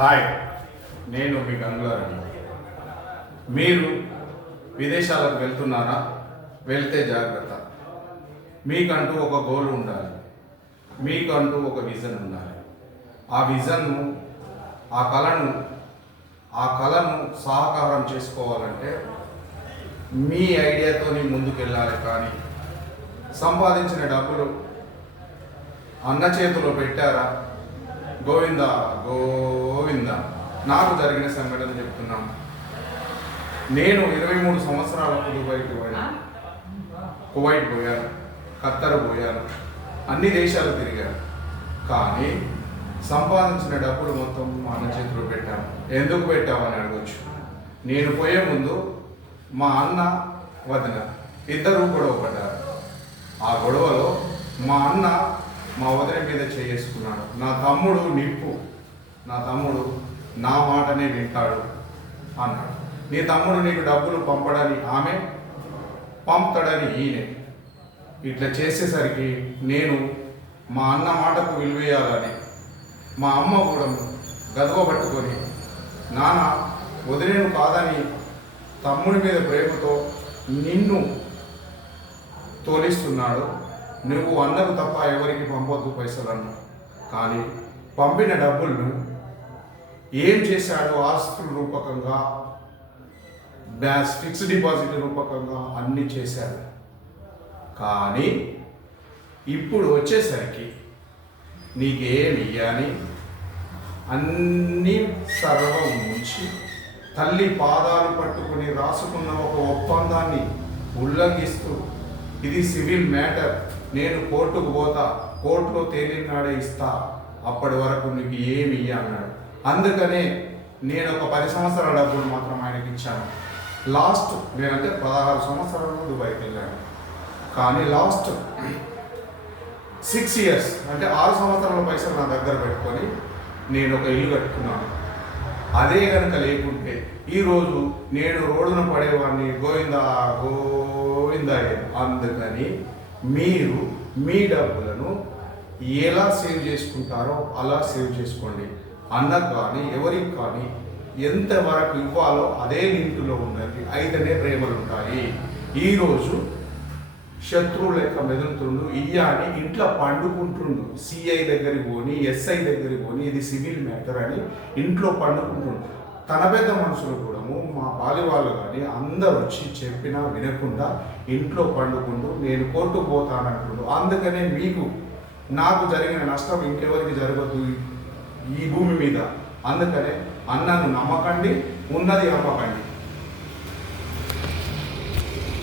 Hi, నేను మీ గంగులారండి. మీరు విదేశాలకు వెళ్తున్నారా? వెళ్తే జాగ్రత్త. మీకంటూ ఒక గోల్ ఉండాలి, మీకంటూ ఒక విజన్ ఉండాలి. ఆ విజన్ను, ఆ కళను సహకారం చేసుకోవాలంటే మీ ఐడియాతోని ముందుకెళ్ళాలి. కానీ సంపాదించిన డబ్బులు అన్న చేతిలో పెట్టారా? గోవింద గోవింద. నాకు జరిగిన సంఘటన చెప్తున్నాను. నేను 23 సంవత్సరాలకు దుబాయ్కి పోయాను, కువైట్ పోయాను, ఖత్తర్ పోయాను, అన్ని దేశాలు తిరిగాను. కానీ సంపాదించిన డబ్బులు మొత్తం మా అన్న చేతిలో పెట్టాను. ఎందుకు పెట్టామని అడగచ్చు. నేను పోయే ముందు మా అన్న వదిన ఇద్దరు గొడవ పడ్డారు. ఆ గొడవలో మా అన్న మా వదిన మీద చేసుకున్నాడు. నా తమ్ముడు నిప్పు, నా తమ్ముడు నా మాటనే వింటాడు అన్నాడు. నీ తమ్ముడు నీకు డబ్బులు పంపడని ఆమె, పంపుతాడని ఈయనే. ఇట్లా చేసేసరికి నేను మా అన్న మాటకు విలువేయాలని మా అమ్మ కూడా గదవ పట్టుకొని, నాన్న వదిలేను కాదని తమ్ముడి మీద ప్రేమతో నిన్ను తోలిస్తున్నాడు, నువ్వు అన్నకు తప్ప ఎవరికి పంపొద్దు పైసలు అన్నా. కానీ పంపిన డబ్బులను ఏం చేశాడు? ఆస్తుల రూపకంగా, ఫిక్స్డ్ డిపాజిట్ రూపకంగా అన్నీ చేశాడు. కానీ ఇప్పుడు వచ్చేసరికి నీకేమి ఇయ్యాని అన్నీ సర్వం ఉంచి తల్లి పాదాలు పట్టుకుని రాసుకున్న ఒక ఒప్పందాన్ని ఉల్లంఘిస్తూ, ఇది సివిల్ మ్యాటర్, నేను కోర్టుకు పోతా, కోర్టులో తేలినాడే ఇస్తా, అప్పటి వరకు నీకు ఏమి ఇయ్య అన్నాడు. అందుకనే నేను ఒక 10 సంవత్సరాల డబ్బులు మాత్రం ఆయనకి ఇచ్చాను. లాస్ట్ నేనంటే 16 సంవత్సరాలు దుబాయ్కి వెళ్ళాను. కానీ లాస్ట్ 6 ఇయర్స్ అంటే 6 సంవత్సరాల పైసలు నా దగ్గర పెట్టుకొని నేను ఒక ఇల్లు కట్టుకున్నాను. అదే కనుక లేకుంటే ఈరోజు నేను రోడ్డున పడేవాడిని. గోవిందా గోవిందా. అందుకని మీరు మీ డబ్బులను ఎలా సేవ్ చేసుకుంటారో అలా సేవ్ చేసుకోండి. అన్నకు కానీ ఎవరికి కానీ ఎంతవరకు ఇవ్వాలో అదే లింకులో ఉన్నది. అయితేనే ప్రేమలు ఉంటాయి. ఈరోజు శత్రువు లెక్క మెదులుతుండు, ఇయ్యాని ఇంట్లో పండుకుంటుండు. సిఐ దగ్గరికి పోని, ఎస్ఐ దగ్గరికి పోని, ఇది సివిల్ మ్యాటర్ అని ఇంట్లో పండుకుంటుండు. తన పెద్ద మనుషులు కూడా, మా బాలి వాళ్ళు కానీ అందరూ వచ్చి చెప్పినా వినకుండా ఇంట్లో పండుకుంటూ నేను కోర్టుకు పోతానంటుండు. అందుకనే మీకు నాకు జరిగిన నష్టం ఇంకెవరికి జరగదు ఈ భూమి మీద. అందుకనే అన్నను నమ్మకండి, ఉన్నది అమ్మకండి.